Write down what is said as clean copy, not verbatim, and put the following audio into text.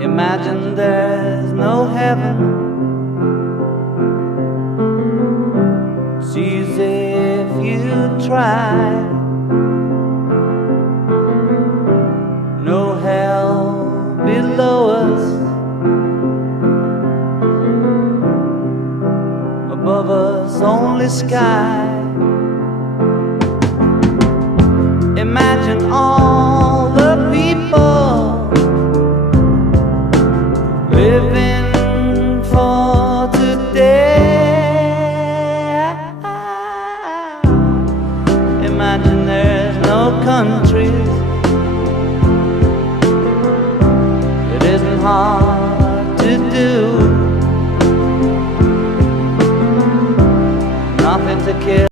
Imagine there's no heaven. It's easy if you try. No hell below us, above us only sky. Imagine all the people living for today. Imagine there's no countries. It isn't hard to do.